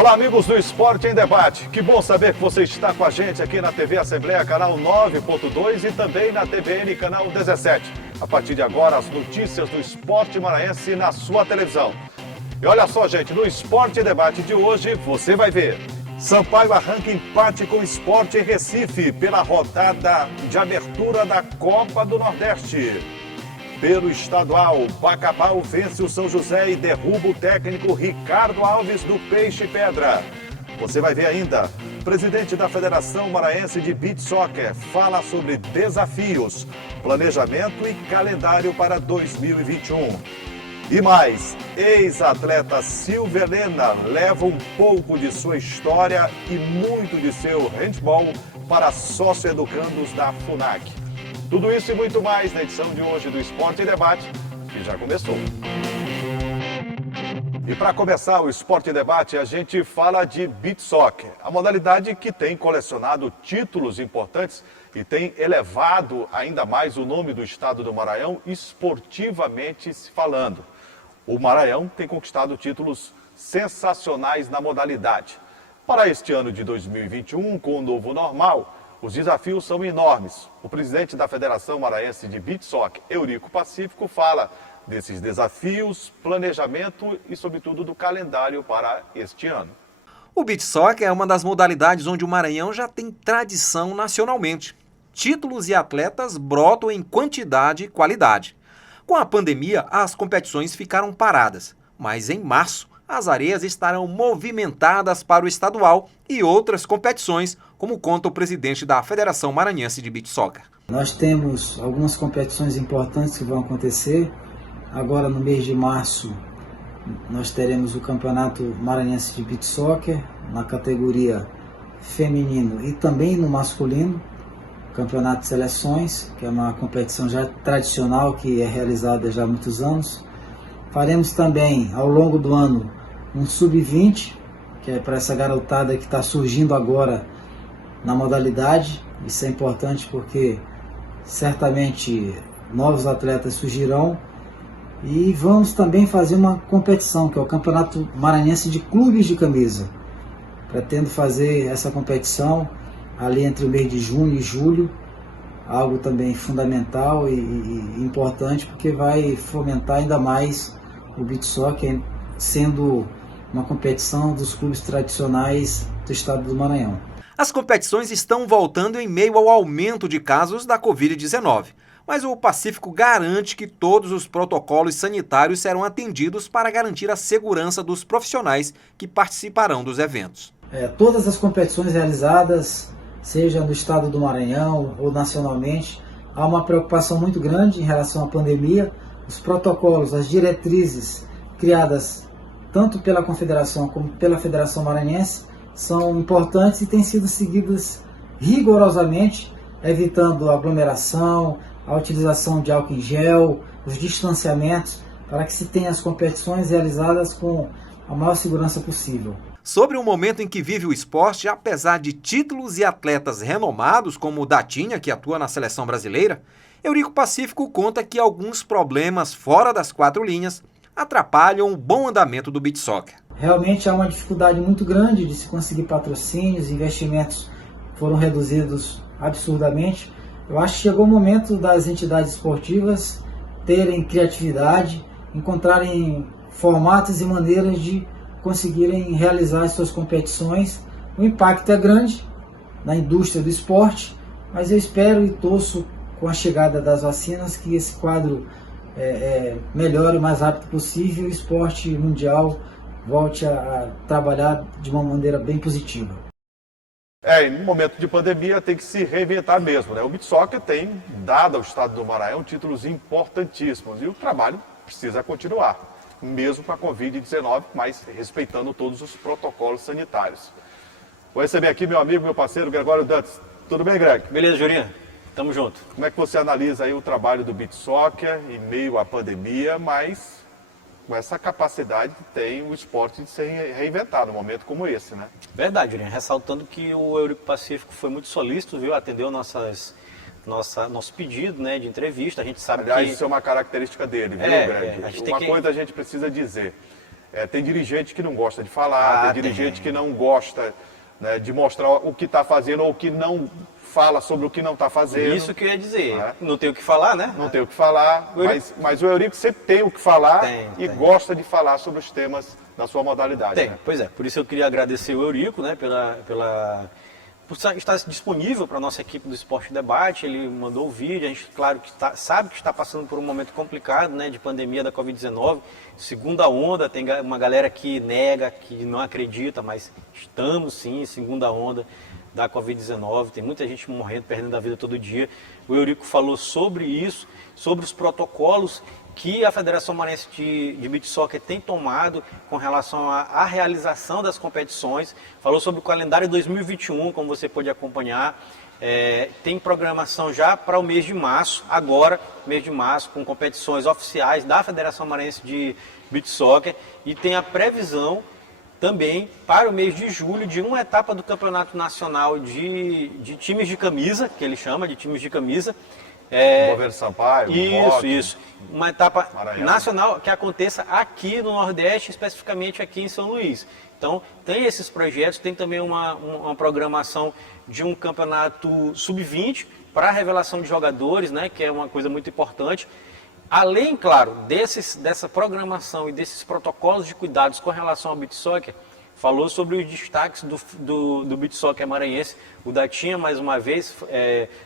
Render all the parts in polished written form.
Olá, amigos do Esporte em Debate. Que bom saber que você está com a gente aqui na TV Assembleia, canal 9.2 e também na TVN, canal 17. A partir de agora, as notícias do esporte maranhense na sua televisão. E olha só, gente, no Esporte em Debate de hoje, você vai ver. Sampaio arranca empate com o Sport em Recife pela rodada de abertura da Copa do Nordeste. Pelo estadual, Bacabal vence o São José e derruba o técnico Ricardo Alves do Peixe Pedra. Você vai ver ainda, o presidente da Federação Maranhense de Beach Soccer fala sobre desafios, planejamento e calendário para 2021. E mais, ex-atleta Silvia Helena leva um pouco de sua história e muito de seu handball para sócio-educandos da FUNAC. Tudo isso e muito mais na edição de hoje do Esporte em Debate, que já começou. E para começar o Esporte em Debate, a gente fala de beach soccer, a modalidade que tem colecionado títulos importantes e tem elevado ainda mais o nome do estado do Maranhão esportivamente se falando. O Maranhão tem conquistado títulos sensacionais na modalidade. Para este ano de 2021, com o novo normal, os desafios são enormes. O presidente da Federação Maranhense de Beach Soccer, Eurico Pacífico, fala desses desafios, planejamento e, sobretudo, do calendário para este ano. O beach soccer é uma das modalidades onde o Maranhão já tem tradição nacionalmente. Títulos e atletas brotam em quantidade e qualidade. Com a pandemia, as competições ficaram paradas, mas em março as areias estarão movimentadas para o estadual e outras competições, como conta o presidente da Federação Maranhense de Beach Soccer. Nós temos algumas competições importantes que vão acontecer. Agora, no mês de março, nós teremos o Campeonato Maranhense de Beach Soccer, na categoria feminino e também no masculino. Campeonato de Seleções, que é uma competição já tradicional, que é realizada já há muitos anos. Faremos também, ao longo do ano, um Sub-20, que é para essa garotada que está surgindo agora na modalidade. Isso é importante porque certamente novos atletas surgirão. E vamos também fazer uma competição, que é o Campeonato Maranhense de Clubes de Camisa. Pretendo fazer essa competição ali entre o mês de junho e julho, algo também fundamental e importante, porque vai fomentar ainda mais o beach soccer, sendo uma competição dos clubes tradicionais do estado do Maranhão. As competições estão voltando em meio ao aumento de casos da Covid-19, mas o Pacífico garante que todos os protocolos sanitários serão atendidos para garantir a segurança dos profissionais que participarão dos eventos. Todas as competições realizadas, seja no estado do Maranhão ou nacionalmente, há uma preocupação muito grande em relação à pandemia. Os protocolos, as diretrizes criadas tanto pela Confederação como pela Federação Maranhense são importantes e têm sido seguidas rigorosamente, evitando a aglomeração, a utilização de álcool em gel, os distanciamentos, para que se tenha as competições realizadas com a maior segurança possível. Sobre o momento em que vive o esporte, apesar de títulos e atletas renomados, como o Datinha, que atua na seleção brasileira, Eurico Pacífico conta que alguns problemas fora das quatro linhas atrapalham o bom andamento do beach soccer. Realmente há uma dificuldade muito grande de se conseguir patrocínios, investimentos foram reduzidos absurdamente. Eu acho que chegou o momento das entidades esportivas terem criatividade, encontrarem formatos e maneiras de conseguirem realizar as suas competições. O impacto é grande na indústria do esporte, mas eu espero e torço com a chegada das vacinas que esse quadro melhore o mais rápido possível e o esporte mundial volte a trabalhar de uma maneira bem positiva. No momento de pandemia tem que se reinventar mesmo, né? O beach soccer tem dado ao estado do Maranhão títulos importantíssimos e o trabalho precisa continuar, mesmo com a Covid-19, mas respeitando todos os protocolos sanitários. Vou receber aqui meu amigo, meu parceiro, Gregório Dantas. Tudo bem, Greg? Beleza, Jurinha? Tamo junto. Como é que você analisa aí o trabalho do beach soccer em meio à pandemia, mas com essa capacidade que tem o esporte de se reinventar num momento como esse, né? Verdade, Jurinha. Ressaltando que o Eurico Pacífico foi muito solícito, viu? Atendeu nosso pedido, né, de entrevista. A gente sabe Aliás, que... isso é uma característica dele, viu, Greg? Uma coisa a gente precisa dizer. tem dirigente que não gosta de falar, tem dirigente que não gosta, né, de mostrar o que está fazendo ou que não fala sobre o que não está fazendo. Isso que eu ia dizer. Não tem o que falar, né? Não tem o que falar, mas o Eurico sempre tem o que falar e gosta de falar sobre os temas da sua modalidade. Tem, né? pois é. Por isso eu queria agradecer o Eurico, né, por estar disponível para a nossa equipe do Esporte Debate. Ele mandou o vídeo, a gente, claro, sabe que está passando por um momento complicado, né, de pandemia da Covid-19, segunda onda, tem uma galera que nega, que não acredita, mas estamos sim em segunda onda da Covid-19, tem muita gente morrendo, perdendo a vida todo dia. O Eurico falou sobre isso, sobre os protocolos que a Federação Maranhense de Beach Soccer tem tomado com relação à realização das competições, falou sobre o calendário 2021, como você pôde acompanhar. Tem programação já para o mês de março, agora, mês de março, com competições oficiais da Federação Maranhense de Beach Soccer, e tem a previsão também para o mês de julho de uma etapa do Campeonato Nacional de times de camisa, que ele chama de times de camisa. Mover Sampaio, Isso. Uma etapa Maranhão. nacional que aconteça aqui no Nordeste, especificamente aqui em São Luís. Então, tem esses projetos, tem também uma programação de um campeonato sub-20 para a revelação de jogadores, né, que é uma coisa muito importante. Além, claro, dessa programação e desses protocolos de cuidados com relação ao beach soccer, falou sobre os destaques do beach soccer maranhense. O Datinha, mais uma vez,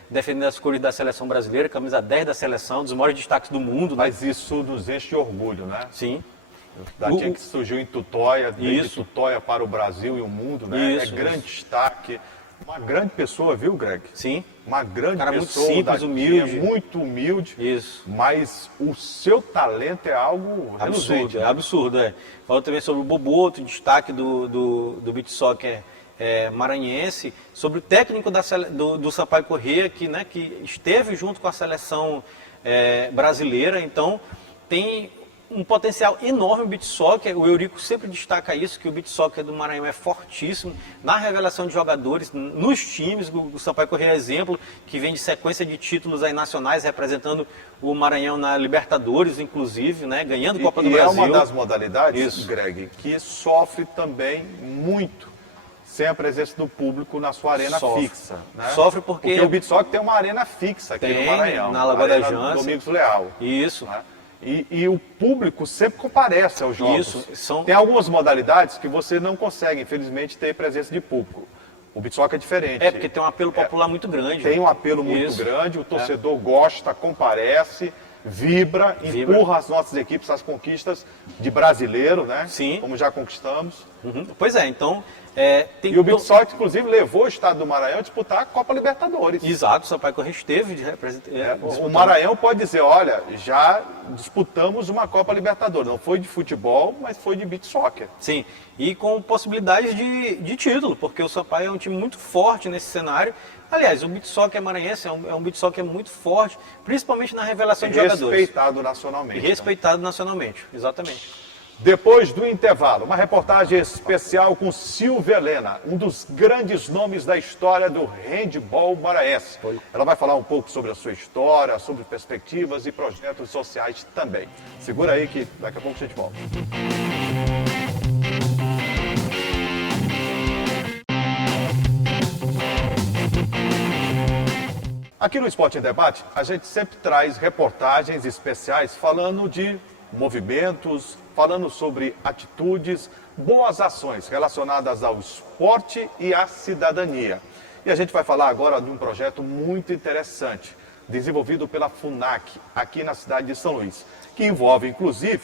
defendendo as cores da seleção brasileira, camisa 10 da seleção, dos maiores destaques do mundo. Mas isso nos enche de orgulho, né? Sim. O Datinha que surgiu em Tutóia, de Tutóia para o Brasil e o mundo, né? Grande destaque. Uma grande pessoa, viu, Greg? Sim. Uma grande cara pessoa, muito simples, humilde. Muito humilde. Isso. Mas o seu talento é algo reluzente. Absurdo. Falou também sobre o Boboto, destaque do beach soccer maranhense, sobre o técnico do Sampaio Corrêa, que esteve junto com a seleção brasileira. Então, tem um potencial enorme o beach soccer. O Eurico sempre destaca isso, que o beach soccer do Maranhão é fortíssimo na revelação de jogadores nos times. O Sampaio Corrêa é exemplo, que vem de sequência de títulos aí nacionais, representando o Maranhão na Libertadores, inclusive, né, ganhando Copa do Brasil. É uma das modalidades, Greg, que sofre também muito sem a presença do público na sua arena fixa. Né? Sofre porque o beach soccer tem uma arena fixa aqui no Maranhão. Na Lagoa da Jância. Domingos Leal. Isso. Né? E o público sempre comparece aos jogos. Isso. Tem algumas modalidades que você não consegue, infelizmente, ter presença de público. O beach soccer é diferente. Porque tem um apelo popular muito grande. Tem um apelo muito grande, o torcedor gosta, comparece, vibra, empurra as nossas equipes às conquistas de brasileiro, né? Sim. Como já conquistamos. Pois é, então... E o beach soccer, inclusive, levou o estado do Maranhão a disputar a Copa Libertadores. Exato, o Sampaio Corrêa esteve o Maranhão pode dizer, olha, já disputamos uma Copa Libertadores. Não foi de futebol, mas foi de beach soccer. Sim, e com possibilidades de título, porque o Sampaio é um time muito forte nesse cenário. Aliás, o beach soccer maranhense é um beach soccer muito forte, principalmente na revelação de jogadores. Respeitado nacionalmente. Respeitado nacionalmente, exatamente. Depois do intervalo, uma reportagem especial com Silvia Helena, um dos grandes nomes da história do handball maranhense. Ela vai falar um pouco sobre a sua história, sobre perspectivas e projetos sociais também. Segura aí que daqui a pouco a gente volta. Aqui no Esporte em Debate, a gente sempre traz reportagens especiais falando de movimentos, falando sobre atitudes, boas ações relacionadas ao esporte e à cidadania. E a gente vai falar agora de um projeto muito interessante, desenvolvido pela FUNAC, aqui na cidade de São Luís, que envolve, inclusive,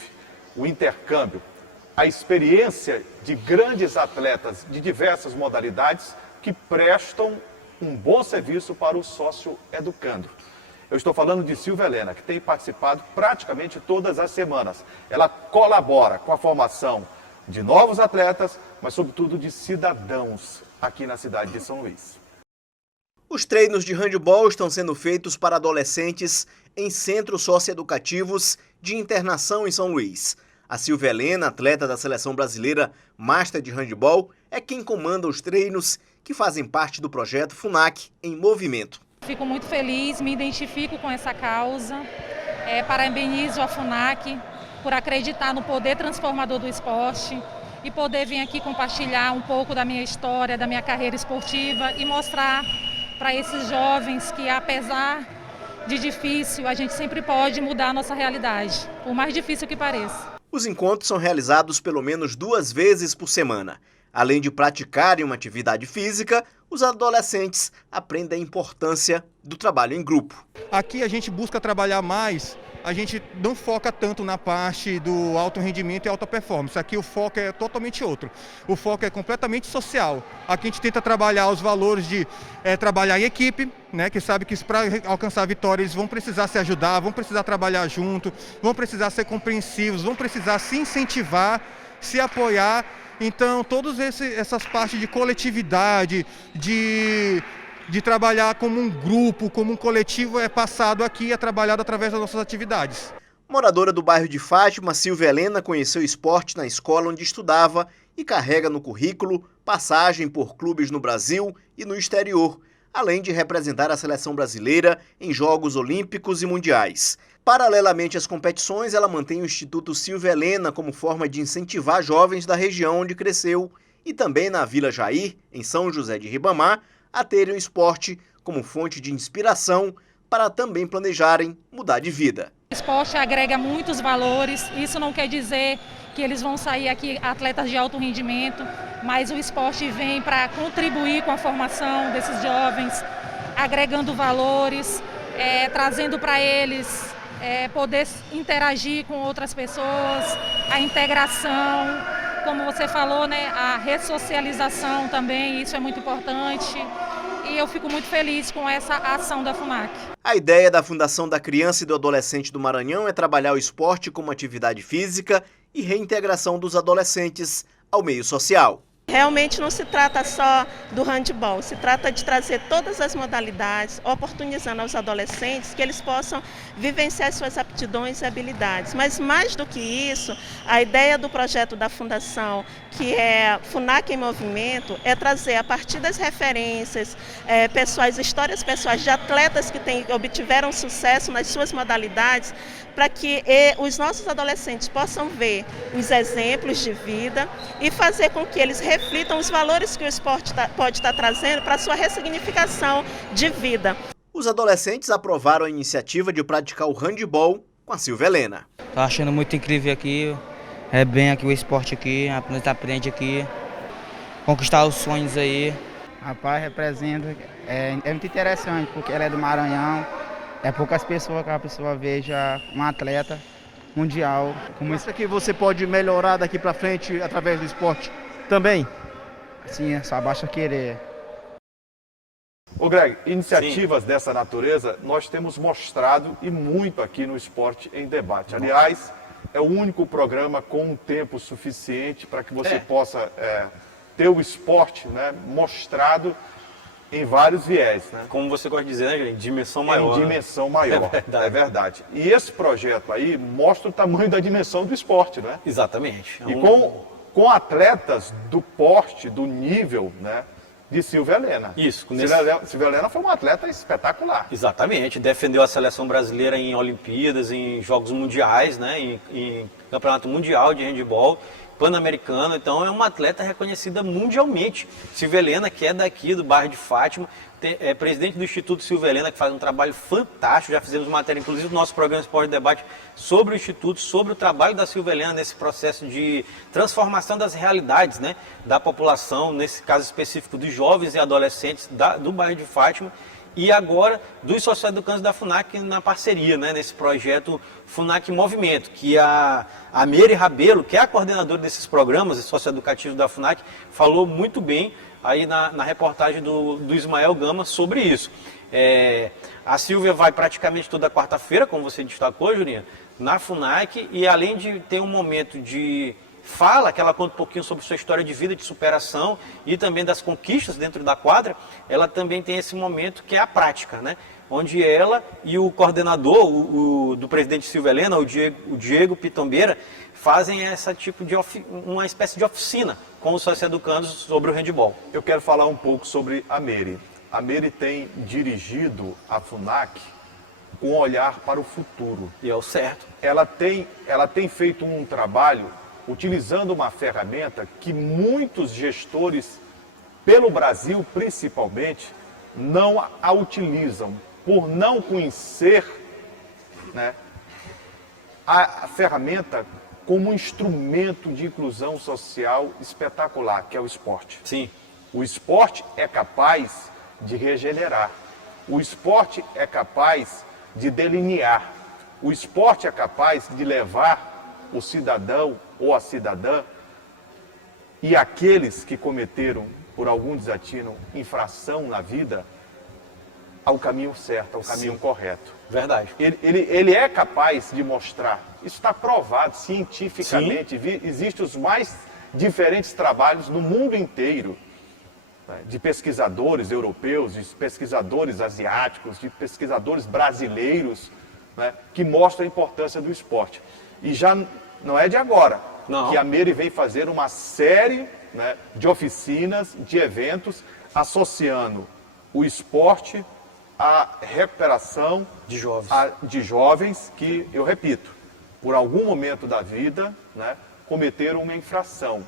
o intercâmbio, a experiência de grandes atletas de diversas modalidades que prestam um bom serviço para o sócio educando. Eu estou falando de Silvia Helena, que tem participado praticamente todas as semanas. Ela colabora com a formação de novos atletas, mas sobretudo de cidadãos aqui na cidade de São Luís. Os treinos de handebol estão sendo feitos para adolescentes em centros socioeducativos de internação em São Luís. A Silvia Helena, atleta da seleção brasileira Master de Handebol, é quem comanda os treinos que fazem parte do projeto FUNAC em Movimento. Fico muito feliz, me identifico com essa causa, parabenizo a FUNAC por acreditar no poder transformador do esporte e poder vir aqui compartilhar um pouco da minha história, da minha carreira esportiva e mostrar para esses jovens que, apesar de difícil, a gente sempre pode mudar a nossa realidade, por mais difícil que pareça. Os encontros são realizados pelo menos 2 vezes por semana. Além de praticarem uma atividade física, os adolescentes aprendem a importância do trabalho em grupo. Aqui a gente busca trabalhar mais, a gente não foca tanto na parte do alto rendimento e alta performance. Aqui o foco é totalmente outro. O foco é completamente social. Aqui a gente tenta trabalhar os valores de trabalhar em equipe, né, que sabe que para alcançar a vitória eles vão precisar se ajudar, vão precisar trabalhar junto, vão precisar ser compreensivos, vão precisar se incentivar, se apoiar. Então, todas essas partes de coletividade, de trabalhar como um grupo, como um coletivo, é passado aqui e é trabalhado através das nossas atividades. Moradora do bairro de Fátima, Silvia Helena conheceu esporte na escola onde estudava e carrega no currículo passagem por clubes no Brasil e no exterior, além de representar a seleção brasileira em Jogos Olímpicos e Mundiais. Paralelamente às competições, ela mantém o Instituto Silvia Helena como forma de incentivar jovens da região onde cresceu e também na Vila Jair, em São José de Ribamar, a terem o esporte como fonte de inspiração para também planejarem mudar de vida. O esporte agrega muitos valores, isso não quer dizer que eles vão sair aqui atletas de alto rendimento, mas o esporte vem para contribuir com a formação desses jovens, agregando valores, trazendo para eles poder interagir com outras pessoas, a integração, como você falou, né, a ressocialização também, isso é muito importante. E eu fico muito feliz com essa ação da FUNAC. A ideia da Fundação da Criança e do Adolescente do Maranhão é trabalhar o esporte como atividade física e reintegração dos adolescentes ao meio social. Realmente não se trata só do handebol, se trata de trazer todas as modalidades, oportunizando aos adolescentes que eles possam vivenciar suas aptidões e habilidades. Mas mais do que isso, a ideia do projeto da Fundação, que é FUNAC em Movimento, é trazer a partir das referências pessoais, histórias pessoais de atletas que obtiveram sucesso nas suas modalidades, para que os nossos adolescentes possam ver os exemplos de vida e fazer com que eles reflitam os valores que o esporte pode estar trazendo para a sua ressignificação de vida. Os adolescentes aprovaram a iniciativa de praticar o handebol com a Silvia Helena. Estou achando muito incrível aqui, é bem aqui o esporte aqui, a gente aprende aqui, conquistar os sonhos aí. Rapaz, representa, é muito interessante, porque ela é do Maranhão. É poucas pessoas que a pessoa veja um atleta mundial. Como isso aqui você pode melhorar daqui para frente através do esporte também? Sim, só basta querer. Ô Greg, iniciativas dessa natureza nós temos mostrado e muito aqui no Esporte em Debate. Aliás, é o único programa com um tempo suficiente para que você possa ter o esporte, né, mostrado em vários viés, né? Como você gosta de dizer, né, gente? Dimensão maior. Em dimensão maior, é verdade. E esse projeto aí mostra o tamanho da dimensão do esporte, né? Exatamente. E com atletas do porte, do nível, né, de Silvia Helena. Isso. Silvia Helena foi uma atleta espetacular. Exatamente. Defendeu a seleção brasileira em Olimpíadas, em Jogos Mundiais, né, em Campeonato Mundial de Handebol, Pan-Americano, então é uma atleta reconhecida mundialmente. Silvia Helena, que é daqui do bairro de Fátima, é presidente do Instituto Silvia Helena, que faz um trabalho fantástico. Já fizemos matéria, inclusive, do nosso programa Esporte Debate sobre o Instituto, sobre o trabalho da Silvia Helena nesse processo de transformação das realidades, né, da população, nesse caso específico dos jovens e adolescentes do bairro de Fátima. E agora dos socioeducantes da FUNAC na parceria, né, nesse projeto FUNAC em Movimento, que a Meire Rabelo, que é a coordenadora desses programas socioeducativos da FUNAC, falou muito bem aí na reportagem do Ismael Gama sobre isso. A Silvia vai praticamente toda quarta-feira, como você destacou, Julinha, na FUNAC, e além de ter um momento de fala, que ela conta um pouquinho sobre sua história de vida, de superação e também das conquistas dentro da quadra, ela também tem esse momento que é a prática, né? Onde ela e o coordenador do presidente Silvia Helena, o Diego Pitombeira, fazem essa tipo de uma espécie de oficina com os socioeducandos sobre o handebol. Eu quero falar um pouco sobre a Meire. A Meire tem dirigido a FUNAC com olhar para o futuro. E é o certo. Ela tem feito um trabalho utilizando uma ferramenta que muitos gestores, pelo Brasil principalmente, não a utilizam, por não conhecer, né, a ferramenta como um instrumento de inclusão social espetacular, que é o esporte. Sim. O esporte é capaz de regenerar. O esporte é capaz de delinear. O esporte é capaz de levar o cidadão ou a cidadã e aqueles que cometeram, por algum desatino, infração na vida, ao caminho certo, ao caminho correto. Verdade. Ele é capaz de mostrar. Isso está provado cientificamente. Existem os mais diferentes trabalhos no mundo inteiro, né, de pesquisadores europeus, de pesquisadores asiáticos, de pesquisadores brasileiros, né, que mostram a importância do esporte. E já não é de agora que a Meire vem fazer uma série, né, de oficinas, de eventos, associando o esporte à recuperação de jovens que, eu repito, por algum momento da vida, né, cometeram uma infração.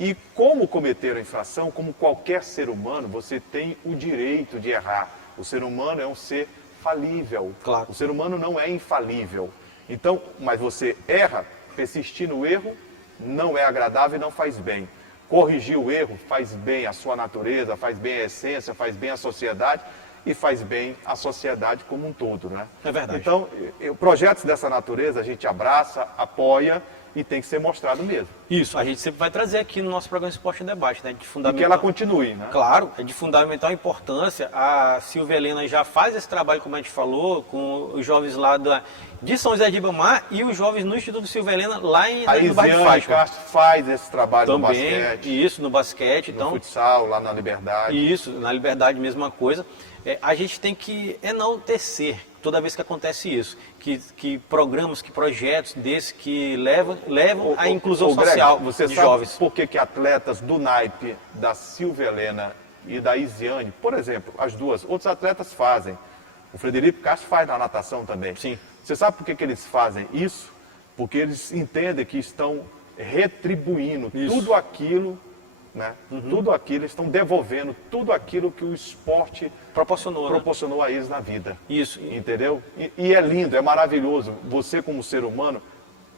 E como cometeram a infração, como qualquer ser humano, você tem o direito de errar. O ser humano é um ser falível. Claro. O ser humano não é infalível. Então, mas você erra, persistir no erro não é agradável e não faz bem. Corrigir o erro faz bem à sua natureza, faz bem à essência, faz bem à sociedade e faz bem à sociedade como um todo, né? É verdade. Então, projetos dessa natureza a gente abraça, apoia e tem que ser mostrado mesmo. Isso, a gente sempre vai trazer aqui no nosso programa Esporte em Debate, né? E que ela continue, né? Claro, é de fundamental importância. A Silvia Helena já faz esse trabalho, como a gente falou, com os jovens lá de São José de Ribamar e os jovens no Instituto Silvia Helena lá no bairro de Fátima. Castro faz esse trabalho também, no basquete. Isso, no basquete. No futsal, lá na Liberdade. Isso, na Liberdade, mesma coisa. A gente tem que enaltecer toda vez que acontece isso, que programas, que projetos desses que levam à inclusão social você de sabe jovens. Por que atletas do naipe da Silvia Helena e da Isiane, por exemplo, as duas, outros atletas fazem. O Frederico Castro faz na natação também. Sim. Você sabe por que eles fazem isso? Porque eles entendem que estão retribuindo tudo aquilo, né? Tudo aquilo, eles estão devolvendo tudo aquilo que o esporte proporcionou a eles na vida. Isso. Entendeu? E é lindo, é maravilhoso você como ser humano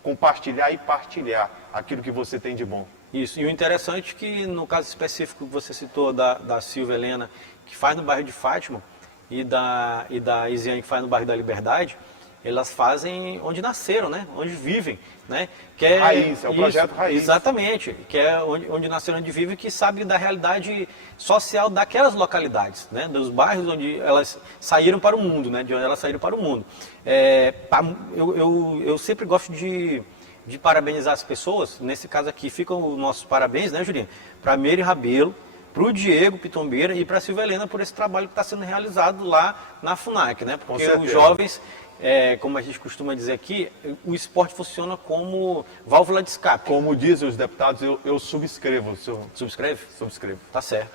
compartilhar e partilhar aquilo que você tem de bom. Isso. E o interessante é que no caso específico que você citou da Silvia Helena, que faz no bairro de Fátima, e da Isiane, que faz no bairro da Liberdade, elas fazem onde nasceram, né? Onde vivem, né? Que é Raiz, é o projeto Raiz. Exatamente, que é onde nasceram, onde vivem, que sabe da realidade social daquelas localidades, né? Dos bairros onde elas saíram para o mundo, né? De onde elas saíram para o mundo. Eu sempre gosto de parabenizar as pessoas, nesse caso aqui ficam os nossos parabéns, né, Julinho? Para a Meire Rabelo, para o Diego Pitombeira e para a Silvia Helena por esse trabalho que está sendo realizado lá na FUNAC, né? Porque os jovens, como a gente costuma dizer aqui, o esporte funciona como válvula de escape. Como dizem os deputados, eu subscrevo. Subscreve? Subscrevo. Tá certo.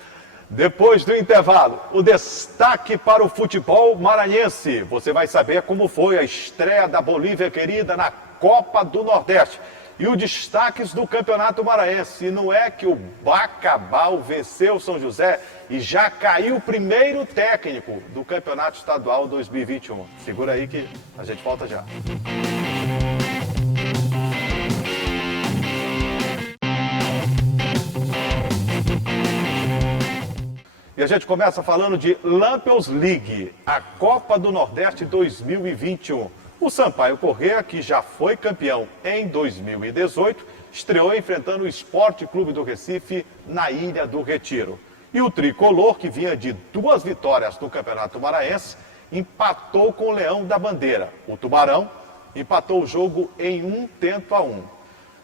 Depois do intervalo, o destaque para o futebol maranhense. Você vai saber como foi a estreia da Bolívia querida na Copa do Nordeste. E os destaques do Campeonato Maranhense. E não é que o Bacabal venceu São José e já caiu o primeiro técnico do Campeonato Estadual 2021. Segura aí que a gente volta já. E a gente começa falando de Lampions League, a Copa do Nordeste 2021. O Sampaio Corrêa, que já foi campeão em 2018, estreou enfrentando o Esporte Clube do Recife na Ilha do Retiro. E o Tricolor, que vinha de 2 vitórias no Campeonato Maranhense, empatou com o Leão da Bandeira. O Tubarão empatou o jogo em 1-1.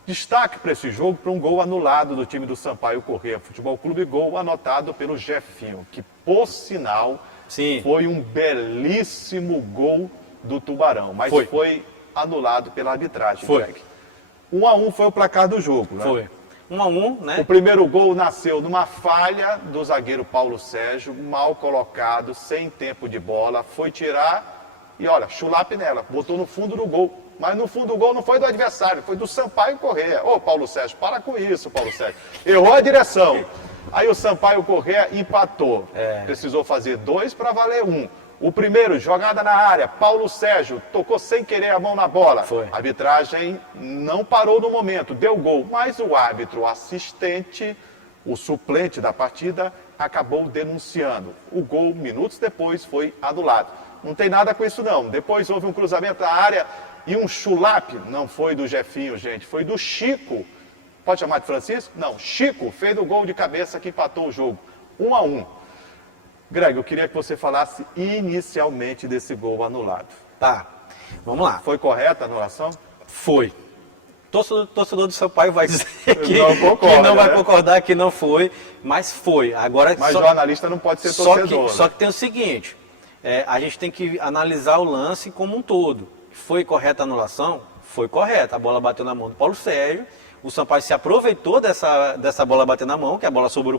Destaque para esse jogo para um gol anulado do time do Sampaio Corrêa Futebol Clube, gol anotado pelo Jefinho, que, por sinal, foi um belíssimo gol do Tubarão, mas foi anulado pela arbitragem. 1-1 foi o placar do jogo, né? Foi. 1-1, né? O primeiro gol nasceu numa falha do zagueiro Paulo Sérgio, mal colocado, sem tempo de bola, foi tirar E olha, chulap nela, botou no fundo do gol. Mas no fundo do gol não foi do adversário, foi do Sampaio Corrêa. Ô, Paulo Sérgio, para com isso, Paulo Sérgio. Errou a direção. Aí o Sampaio Corrêa empatou. Precisou fazer 2 para valer 1. O primeiro, jogada na área, Paulo Sérgio tocou sem querer a mão na bola. A arbitragem não parou no momento, deu gol. Mas o árbitro assistente, o suplente da partida, acabou denunciando. O gol, minutos depois, foi anulado. Não tem nada com isso não. Depois houve um cruzamento na área e um chulap. Não foi do Jefinho, gente, foi do Chico. Pode chamar de Francisco? Não, Chico fez o gol de cabeça que empatou o jogo. 1-1. Greg, eu queria que você falasse inicialmente desse gol anulado. Tá, vamos lá. Foi correta a anulação? Foi. Torcedor do Sampaio vai dizer que concorda, não vai né? concordar que não foi, mas foi. Agora, mas jornalista não pode ser torcedor. Só que tem o seguinte, a gente tem que analisar o lance como um todo. Foi correta a anulação? Foi correta. A bola bateu na mão do Paulo Sérgio. O Sampaio se aproveitou dessa bola bater na mão, que a bola sobrou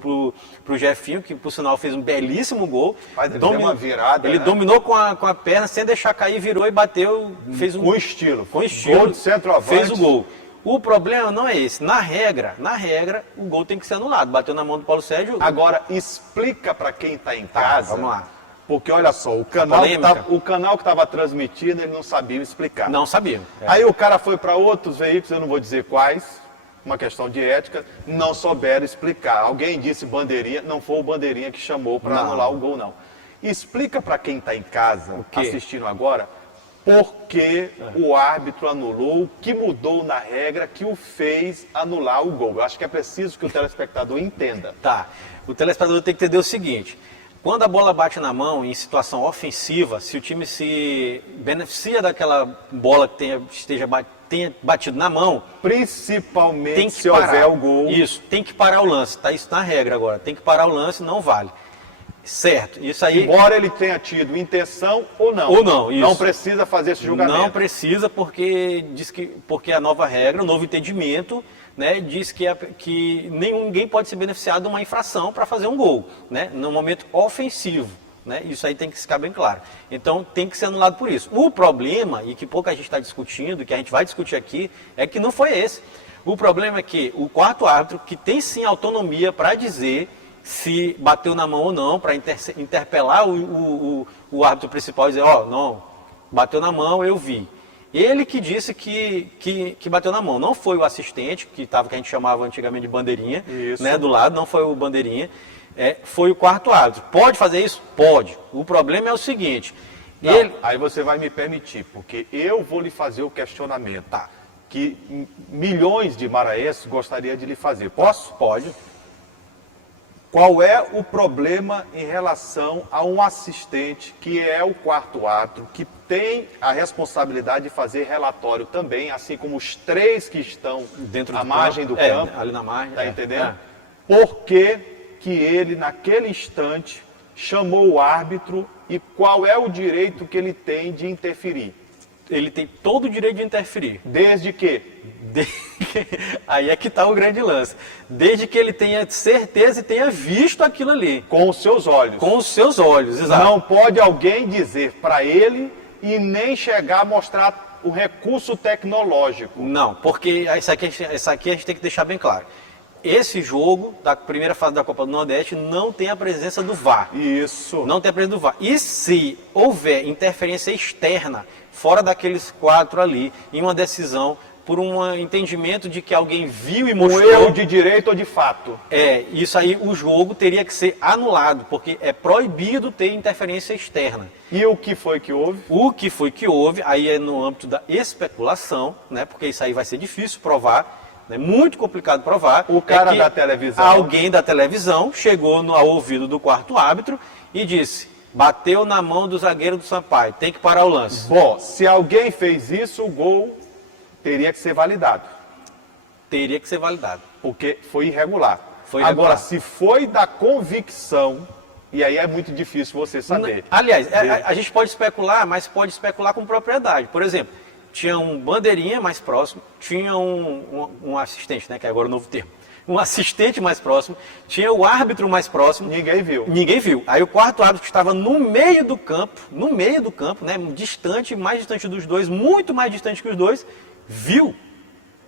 pro Jefinho, que por sinal fez um belíssimo gol. Mas ele deu uma virada, ele né? dominou com a perna, sem deixar cair, virou e bateu, fez um... Com estilo. Com estilo. Gol de centroavante. Fez o gol. O problema não é esse. Na regra, o gol tem que ser anulado. Bateu na mão do Paulo Sérgio. Agora, explica para quem está em casa. Vamos lá. Porque olha só, o canal que estava transmitindo, ele não sabia explicar. Não sabia. Aí o cara foi para outros veículos, eu não vou dizer quais, uma questão de ética, não souberam explicar. Alguém disse bandeirinha, não foi o bandeirinha que chamou para anular o gol, não. Explica para quem está em casa, assistindo agora, por que o árbitro anulou, o que mudou na regra que o fez anular o gol. Eu acho que é preciso que o telespectador entenda. Tá. O telespectador tem que entender o seguinte: quando a bola bate na mão em situação ofensiva, se o time se beneficia daquela bola que tenha batido na mão, principalmente tem que se parar. Houver o gol. Isso, tem que parar o lance. Tá isso na regra agora. Tem que parar o lance, não vale. Certo, isso aí... Embora ele tenha tido intenção ou não. Ou não, isso. Não precisa fazer esse julgamento. Não precisa, porque a nova regra, o novo entendimento, né, diz que ninguém pode se beneficiar de uma infração para fazer um gol, né, no momento ofensivo. Né, isso aí tem que ficar bem claro. Então tem que ser anulado por isso. O problema, e que pouca gente está discutindo, que a gente vai discutir aqui, é que não foi esse. O problema é que o quarto árbitro, que tem sim autonomia para dizer se bateu na mão ou não, para interpelar o árbitro principal e dizer, não, bateu na mão, eu vi. Ele que disse que bateu na mão, não foi o assistente, que a gente chamava antigamente de bandeirinha, né, do lado, não foi o bandeirinha, foi o quarto árbitro. Pode fazer isso? Pode. O problema é o seguinte... Aí você vai me permitir, porque eu vou lhe fazer o questionamento, que milhões de maranhenses gostariam de lhe fazer. Posso? Pode. Qual é o problema em relação a um assistente, que é o quarto árbitro, que tem a responsabilidade de fazer relatório também, assim como os 3 que estão dentro à margem do campo, ali na margem, tá entendendo? Por que ele, naquele instante, chamou o árbitro e qual é o direito que ele tem de interferir? Ele tem todo o direito de interferir. Desde que? Aí é que está o grande lance. Desde que ele tenha certeza e tenha visto aquilo ali. Com os seus olhos. Com os seus olhos, exato. Não pode alguém dizer para ele e nem chegar a mostrar o recurso tecnológico. Não, porque isso aqui a gente tem que deixar bem claro. Esse jogo, da primeira fase da Copa do Nordeste, não tem a presença do VAR. Isso. Não tem a presença do VAR. E se houver interferência externa, fora daqueles 4 ali, em uma decisão, por um entendimento de que alguém viu e mostrou... Um erro de direito ou de fato. Isso aí, o jogo teria que ser anulado, porque é proibido ter interferência externa. E o que foi que houve? O que foi que houve, aí é no âmbito da especulação, né, porque isso aí vai ser difícil provar, é muito complicado provar. O cara da televisão. Alguém da televisão chegou ao ouvido do quarto árbitro e disse, bateu na mão do zagueiro do Sampaio, tem que parar o lance. Bom, se alguém fez isso, o gol teria que ser validado. Teria que ser validado. Porque foi irregular. Foi irregular. Agora, se foi da convicção, e aí é muito difícil você saber. Aliás, a gente pode especular, mas pode especular com propriedade. Por exemplo, tinha um bandeirinha mais próximo, tinha um assistente, né, que é agora o novo termo. um assistente mais próximo, tinha o árbitro mais próximo. Ninguém viu. Ninguém viu. Aí o quarto árbitro que estava no meio do campo, né, distante, mais distante dos dois, muito mais distante que os dois, viu.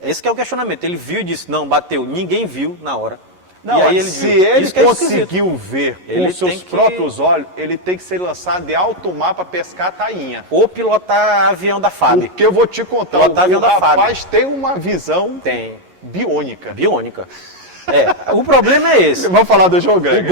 Esse que é o questionamento. Ele viu e disse, não, bateu. Ninguém viu na hora. Não, e aí se viu. ele Isso que é conseguiu ver com Ele os seus tem que- próprios olhos, ele tem que ser lançado de alto mar para pescar a tainha. Ou pilotar avião da FAB. Porque eu vou te contar, O Otávio o da FAB. rapaz tem uma visão Tem. biônica. Biônica. O problema é esse. Vamos falar do jogo, Greg.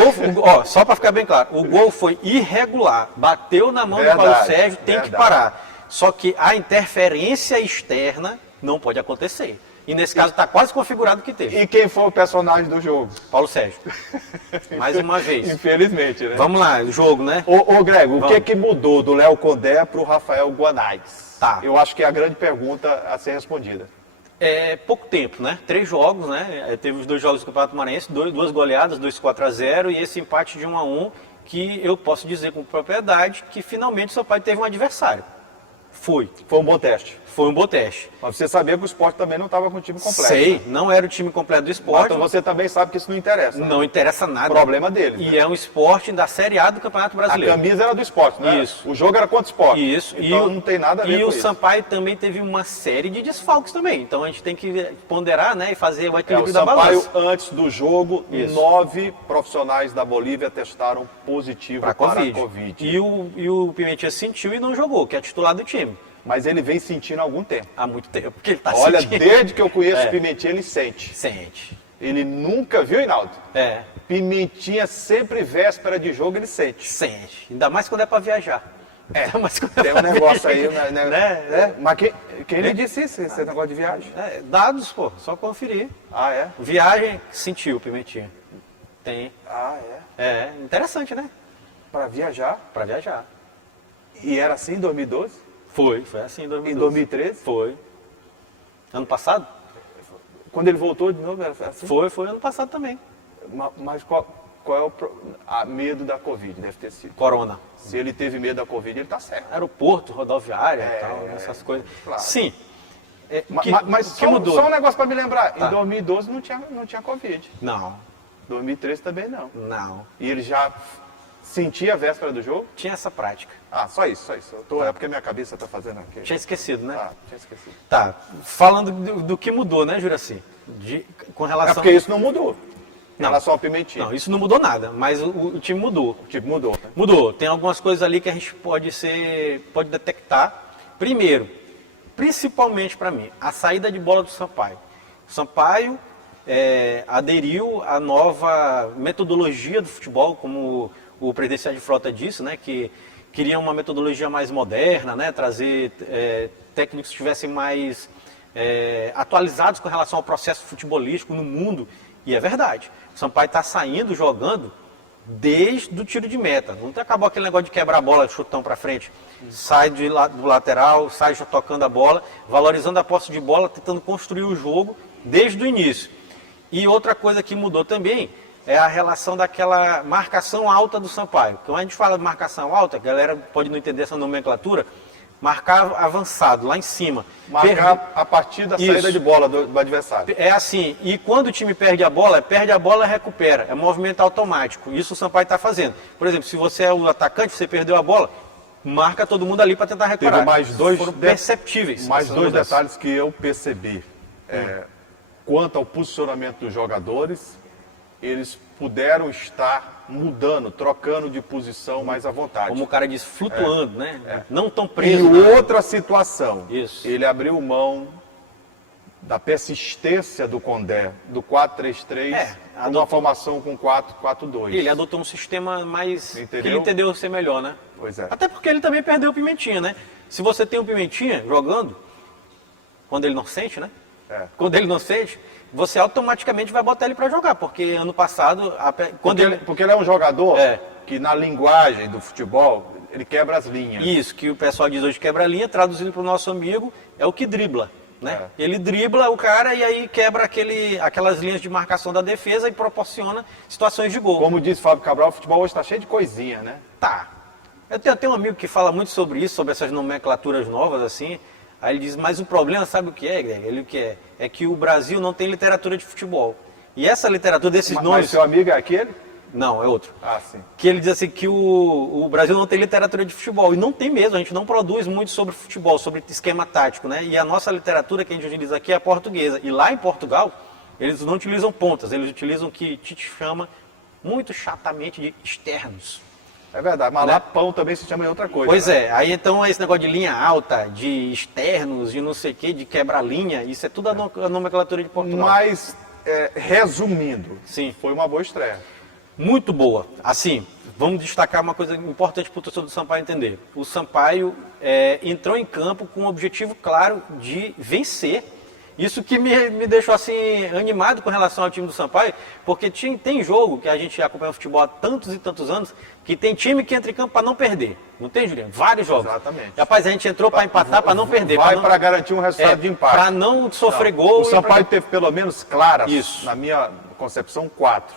Só para ficar bem claro, o gol foi irregular, bateu na mão do Verdade, Paulo Sérgio, tem que verdade. parar. Só que a interferência externa não pode acontecer. E nesse caso está quase configurado que teve. E quem foi o personagem do jogo? Paulo Sérgio. Mais uma vez. Infelizmente, né? Vamos lá, o jogo, né? Ô Greg, o Vamos. que mudou do Léo Condé para o Rafael Guanais? Tá. Eu acho que é a grande pergunta a ser respondida. É pouco tempo, né? 3 jogos, né? Teve os 2 jogos do Campeonato Maranhense, 2 goleadas, 2-4-0 e esse empate de 1-1 que eu posso dizer com propriedade que finalmente o Sampaio teve um adversário. Foi um bom teste. Foi um bom teste. Mas você sabia que o Sport também não estava com o time completo. Sei, né? não era o time completo do Sport. Então você também sabe que isso não interessa. né? Não interessa nada. Problema dele. E é um esporte da Série A do Campeonato A Brasileiro. camisa era do Sport, né? Isso. O jogo era contra o Sport. Isso. Então não tem nada a ver e com o isso. Sampaio também teve uma série de desfalques também. Então a gente tem que ponderar, né, e fazer o O equilíbrio da Sampaio, balança. antes do jogo, Isso. 9 profissionais da Bolívia testaram positivo para a Covid. E o Pimentinha sentiu e não jogou, que é titular do time. Mas ele vem sentindo há algum tempo. Há muito tempo, porque ele tá Olha, sentindo. desde que eu conheço É. o Pimentinha, ele sente. Sente. Ele nunca viu, Hinaldo? É. Pimentinha, sempre véspera de jogo, ele sente. Sente. Ainda mais quando é para viajar. Ainda mais quando é Tem um pra negócio aí, viajar. né? Mas quem lhe disse isso, esse negócio de viagem? Dados, pô, só conferir. Ah, é? Viagem, sentiu o Pimentinha. Tem. Ah, é? Interessante, né? Para viajar? Para viajar. E era assim em 2012? Foi assim em 2012. Em 2013? Foi. Ano passado? Quando ele voltou de novo, era assim? Foi ano passado também. Mas qual é o medo da Covid? Deve ter sido. Corona. Se ele teve medo da Covid, ele está certo. Aeroporto, rodoviária e tal, essas coisas. Claro. Sim. Mas que mudou? só um negócio para me lembrar. Tá. Em 2012 não tinha Covid. Não. 2013 também não. Não. E ele já sentia a véspera do jogo? Tinha essa prática. Ah, só isso. É porque minha cabeça está fazendo aqui. Tinha esquecido, né? Tinha esquecido. Tá. Falando do que mudou, né, Juraci? Com relação... É porque isso não mudou. Em Não. relação ao Pimentinha. Não, isso não mudou nada, mas o time mudou. O time mudou. Né? Mudou. Tem algumas coisas ali que a gente pode detectar. Primeiro, principalmente para mim, a saída de bola do Sampaio. O Sampaio aderiu à nova metodologia do futebol, como o presidente de Frota disse, né, que queria uma metodologia mais moderna, né, trazer técnicos que estivessem mais atualizados com relação ao processo futebolístico no mundo. E é verdade. O Sampaio está saindo, jogando desde o tiro de meta. Não acabou aquele negócio de quebrar a bola, de chutão para frente. Sai do lateral, sai já tocando a bola, valorizando a posse de bola, tentando construir o jogo desde o início. E outra coisa que mudou também é a relação daquela marcação alta do Sampaio. Quando a gente fala de marcação alta, a galera pode não entender essa nomenclatura, marcar avançado, lá em cima. Marcar a partir da saída Isso. de bola do adversário. É assim, e quando o time perde a bola e recupera. É movimento automático. Isso o Sampaio está fazendo. Por exemplo, se você é o atacante, você perdeu a bola, marca todo mundo ali para tentar recuperar. Teve mais dois Foram perceptíveis. Mais essas dois mudanças. detalhes que eu percebi. Quanto ao posicionamento dos jogadores, eles puderam estar mudando, trocando de posição mais à vontade. Como o cara disse, flutuando, né? Não tão E preso. né? outra situação, Isso. ele abriu mão da persistência do Condé, do 4-3-3, uma formação com 4-4-2. Ele adotou um sistema mais... Entendeu? que ele entendeu ser melhor, né? Pois é. Até porque ele também perdeu o Pimentinha, né? Se você tem o Pimentinha jogando, quando ele não sente, né? Quando ele não sente, você automaticamente vai botar ele para jogar, porque ano passado... Porque ele é um jogador que na linguagem do futebol, ele quebra as linhas. Isso, que o pessoal diz hoje quebra a linha, traduzido para o nosso amigo, é o que dribla. Né? Ele dribla o cara e aí quebra aquelas linhas de marcação da defesa e proporciona situações de gol. Como disse Fábio Cabral, o futebol hoje está cheio de coisinha, né? Tá. Eu tenho um amigo que fala muito sobre isso, sobre essas nomenclaturas novas, assim. Aí ele diz, mas o problema, sabe o que é, Greg? Ele o que é? É que o Brasil não tem literatura de futebol. E essa literatura desses Mas nomes... seu amigo é aquele? Não, é outro. Ah, sim. Que ele diz assim que o Brasil não tem literatura de futebol. E não tem mesmo, a gente não produz muito sobre futebol, sobre esquema tático, né? E a nossa literatura que a gente utiliza aqui é a portuguesa. E lá em Portugal, eles não utilizam pontas, eles utilizam o que Tite chama muito chatamente de externos. É verdade, mas Né? lá pão também se chama de outra coisa. Pois né? é, aí então esse negócio de linha alta, de externos, de não sei o que, de quebra-linha, isso é tudo a nomenclatura de Portugal. Mas, resumindo, Sim. foi uma boa estreia. Muito boa. Assim, vamos destacar uma coisa importante para o torcedor do Sampaio entender. O Sampaio entrou em campo com um objetivo claro de vencer. Isso que me deixou assim animado com relação ao time do Sampaio, porque tem jogo que a gente acompanha o futebol há tantos e tantos anos, que tem time que entra em campo para não perder. Não tem, Juliano? Vários jogos. Exatamente. Rapaz, a gente entrou para empatar, para não perder. Vai para garantir um resultado de empate. Para não sofrer gol. O Sampaio teve pelo menos claras, Isso. na minha concepção, 4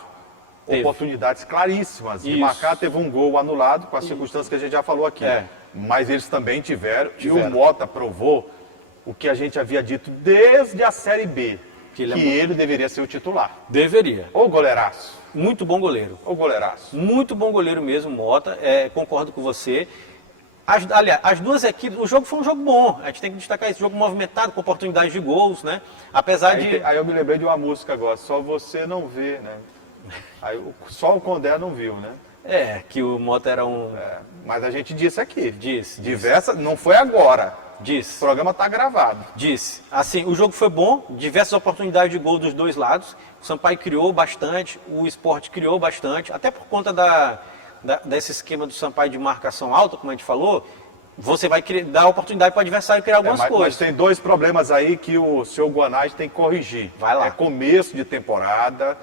Teve. oportunidades claríssimas de Isso. marcar. Teve um gol anulado com as circunstâncias que a gente já falou aqui. É. Mas eles também tiveram. E o Mota provou o que a gente havia dito desde a Série B, que ele deveria ser o titular. Deveria. Ou goleiraço. Muito bom goleiro. Ou goleiraço. Muito bom goleiro mesmo, Mota. Concordo com você. Aliás, as duas equipes, o jogo foi um jogo bom. A gente tem que destacar esse jogo movimentado, com oportunidades de gols, né? Apesar de... Aí eu me lembrei de uma música agora, só você não vê, né? Aí, só o Condé não viu, né? que o Mota era um... Mas a gente disse aqui. Disse. Diversas, não foi agora. Disse. O programa está gravado. Disse. Assim, o jogo foi bom, diversas oportunidades de gol dos dois lados. O Sampaio criou bastante, o Sport criou bastante, até por conta desse esquema do Sampaio de marcação alta, como a gente falou, você vai dar oportunidade para o adversário criar algumas coisas. Mas tem dois problemas aí que o seu Guanais tem que corrigir. Vai lá. É começo de temporada,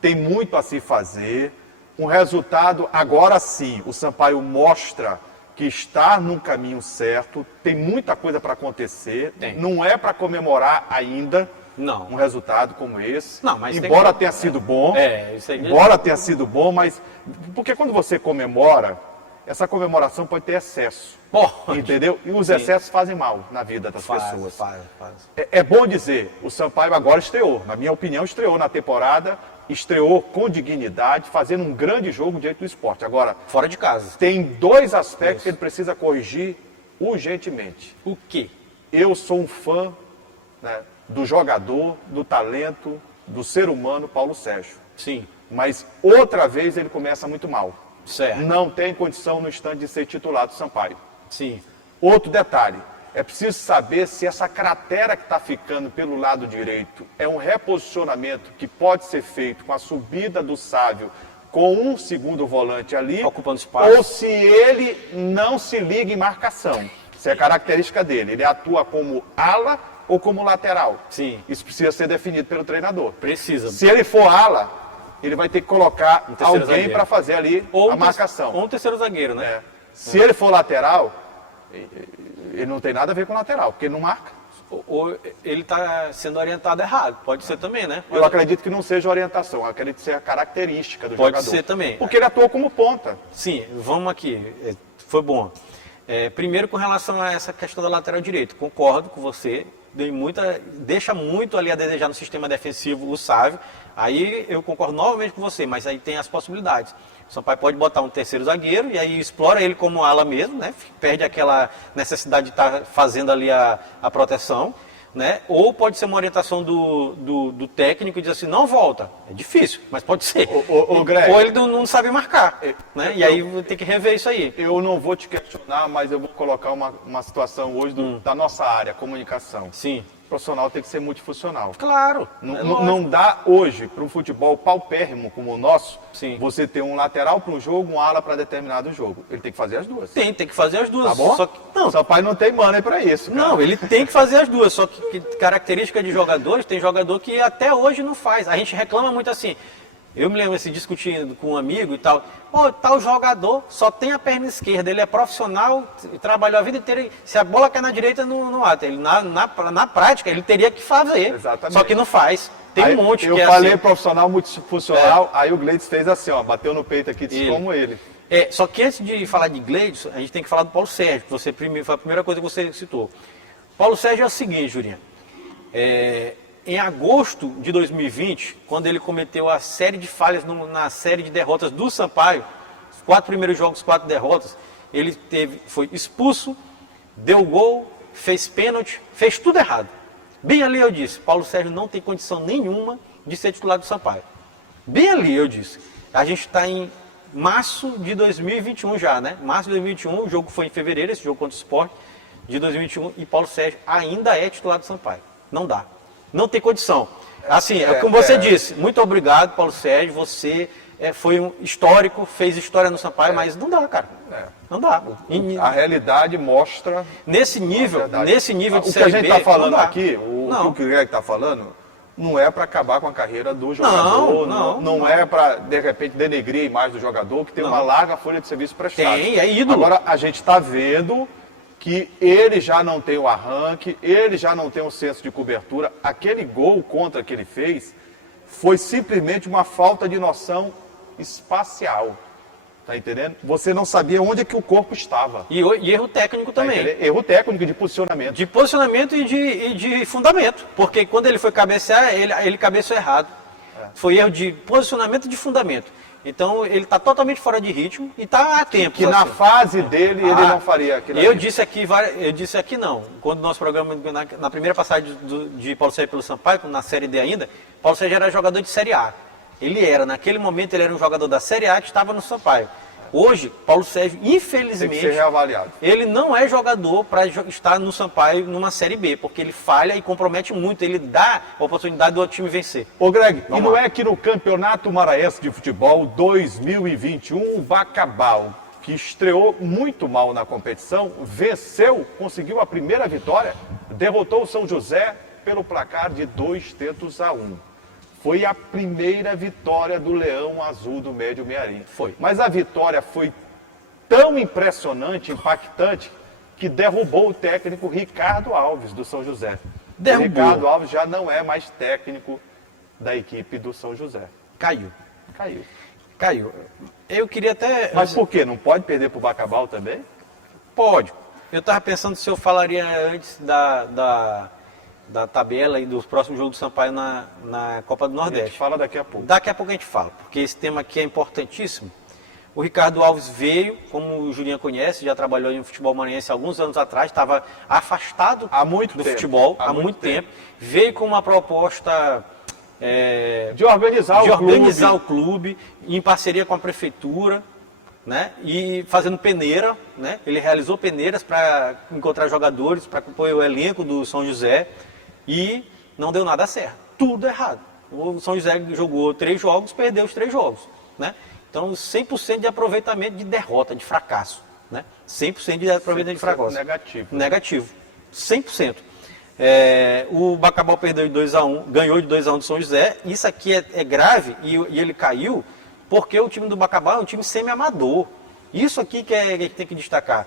tem muito a se fazer. Um resultado, agora sim, o Sampaio mostra que está num caminho certo, tem muita coisa para acontecer, não é para comemorar ainda um resultado como esse, não, mas embora tenha sido bom, isso aí embora tenha sido bom, mas porque quando você comemora, essa comemoração pode ter excesso, entendeu? E os excessos fazem mal na vida das pessoas. É bom dizer, o Sampaio agora estreou, na minha opinião estreou na temporada, estreou com dignidade, fazendo um grande jogo diante do Sport. Agora, fora de casa. Tem dois aspectos que ele precisa corrigir urgentemente. O quê? Eu sou um fã, né, do jogador, do talento, do ser humano Paulo Sérgio. Sim. Mas outra vez ele começa muito mal. Certo. Não tem condição no instante de ser titular do Sampaio. Sim. Outro detalhe. É preciso saber se essa cratera que está ficando pelo lado direito é um reposicionamento que pode ser feito com a subida do Sávio com um segundo volante ali, ocupando espaço, ou se ele não se liga em marcação. Isso é característica dele. Ele atua como ala ou como lateral. Sim. Isso precisa ser definido pelo treinador. Precisa. Se ele for ala, ele vai ter que colocar alguém para fazer ali a marcação. Ou um terceiro zagueiro, né? Se ele for lateral, ele não tem nada a ver com lateral, porque ele não marca. Ou ele está sendo orientado errado, pode ser também, né? Eu acredito que não seja orientação, eu acredito que seja a característica do jogador. Pode ser também. Porque ele atuou como ponta. Sim, vamos aqui, foi bom. Primeiro, com relação a essa questão da lateral direito, concordo com você, deixa muito ali a desejar no sistema defensivo o Sávio, aí eu concordo novamente com você, mas aí tem as possibilidades. O Sampaio pode botar um terceiro zagueiro e aí explora ele como ala mesmo, né? Perde aquela necessidade de estar fazendo ali a proteção, né? Ou pode ser uma orientação do técnico e dizer assim, não volta. É difícil, mas pode ser. Greg, ou ele não sabe marcar, né? E aí tem que rever isso aí. Eu não vou te questionar, mas eu vou colocar uma situação hoje da nossa área, comunicação. Sim. O profissional tem que ser multifuncional. Claro. Não dá hoje para um futebol paupérrimo como o nosso, Sim, você ter um lateral para um jogo, um ala para determinado jogo. Ele tem que fazer as duas. Tem que fazer as duas. Tá bom? Só que, não. O Sampaio não tem money para isso, cara. Não, ele tem que fazer as duas. Só que característica de jogadores, tem jogador que até hoje não faz. A gente reclama muito assim. Eu me lembro assim, discutindo com um amigo e tal. Pô, tal jogador só tem a perna esquerda, ele é profissional, trabalhou a vida inteira. Se a bola cai na direita, não ata. Ele, na prática, ele teria que fazer. Exatamente. Só que não faz. Tem aí, um monte que eu é falei assim. Profissional multifuncional, aí o Gleides fez assim, ó, bateu no peito aqui, disse como ele. Só que antes de falar de Gleides, a gente tem que falar do Paulo Sérgio, que foi a primeira coisa que você citou. Paulo Sérgio é o seguinte, Jurinha. em agosto de 2020, quando ele cometeu a série de falhas na série de derrotas do Sampaio, os 4 primeiros jogos, 4 derrotas, ele foi expulso, deu gol, fez pênalti, fez tudo errado. Bem ali eu disse, Paulo Sérgio não tem condição nenhuma de ser titular do Sampaio. Bem ali eu disse. A gente está em março de 2021 já, né? Março de 2021, o jogo foi em fevereiro, esse jogo contra o Sport, de 2021, e Paulo Sérgio ainda é titular do Sampaio. Não dá. Não tem condição. Assim, como você disse, muito obrigado, Paulo Sérgio, você foi um histórico, fez história no Sampaio, mas não dá, cara. Não dá. A realidade mostra... Nesse nível de Série B, o que a gente está falando aqui, o que o Greg está falando, não é para acabar com a carreira do jogador, não é para, de repente, denegrir a imagem do jogador, que tem uma larga folha de serviço prestado. Tem, é ídolo. Agora, a gente está vendo que ele já não tem o arranque, ele já não tem o senso de cobertura. Aquele gol contra que ele fez foi simplesmente uma falta de noção espacial. Tá entendendo? Você não sabia onde é que o corpo estava. E erro técnico também. Erro técnico de posicionamento. De posicionamento e de fundamento. Porque quando ele foi cabecear, ele cabeceou errado. Foi erro de posicionamento e de fundamento. Então ele está totalmente fora de ritmo e está a tempo. Que na fase dele ele não faria aquilo. Eu disse aqui não. Quando nosso programa, na primeira passagem de Paulo Sérgio pelo Sampaio, na Série D ainda, Paulo Sérgio era jogador de Série A. Naquele momento, ele era um jogador da Série A que estava no Sampaio. Hoje, Paulo Sérgio, infelizmente, tem que ser reavaliado. Ele não é jogador para estar no Sampaio numa Série B, porque ele falha e compromete muito, ele dá a oportunidade do outro time vencer. Ô Greg, e não é que no Campeonato Maranhense de Futebol 2021, o Bacabal, que estreou muito mal na competição, conseguiu a primeira vitória, derrotou o São José pelo placar de 2-1. Foi a primeira vitória do Leão Azul do Médio Mearim. Foi. Mas a vitória foi tão impressionante, impactante, que derrubou o técnico Ricardo Alves, do São José. O Ricardo Alves já não é mais técnico da equipe do São José. Caiu. Eu queria até... Mas por quê? Não pode perder para o Bacabal também? Pode. Eu estava pensando se eu falaria antes da tabela e dos próximos jogos do Sampaio na Copa do Nordeste. A gente fala daqui a pouco. Daqui a pouco a gente fala, porque esse tema aqui é importantíssimo. O Ricardo Alves veio, como o Julinha conhece, já trabalhou no futebol maranhense há alguns anos atrás, estava afastado do futebol há muito tempo. Veio com uma proposta de organizar o clube em parceria com a prefeitura, né? E fazendo peneira, né? Ele realizou peneiras para encontrar jogadores, para compor o elenco do São José. E não deu nada certo. Tudo errado. O São José jogou 3 jogos, perdeu os 3 jogos. Né? Então, 100% de aproveitamento de derrota, de fracasso. Né? 100% de aproveitamento de fracasso. Negativo. 100%. O Bacabal perdeu de 2-1, ganhou de 2-1 do São José. Isso aqui é grave e ele caiu porque o time do Bacabal é um time semi-amador. Isso aqui que tem que destacar.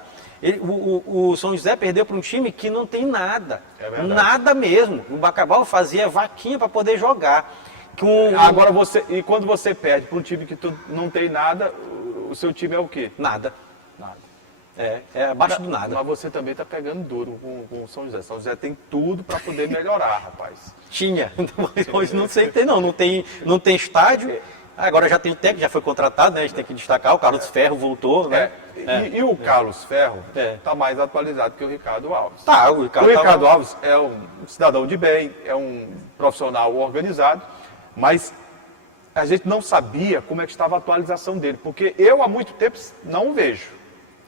O São José perdeu para um time que não tem nada. Nada mesmo. O Bacabal fazia vaquinha para poder jogar. Agora e quando você perde para um time que não tem nada, o seu time é o quê? Nada. É abaixo do nada. Mas você também está pegando duro com o São José. São José tem tudo para poder melhorar, rapaz. Tinha. Hoje não sei ter não. Não tem estádio. Agora já tem o técnico, já foi contratado, né? A gente tem que destacar, o Carlos Ferro voltou, né? E o Carlos Ferro está mais atualizado que o Ricardo Alves. O Ricardo Alves é um cidadão de bem, é um profissional organizado, mas a gente não sabia como é que estava a atualização dele, porque eu há muito tempo não o vejo.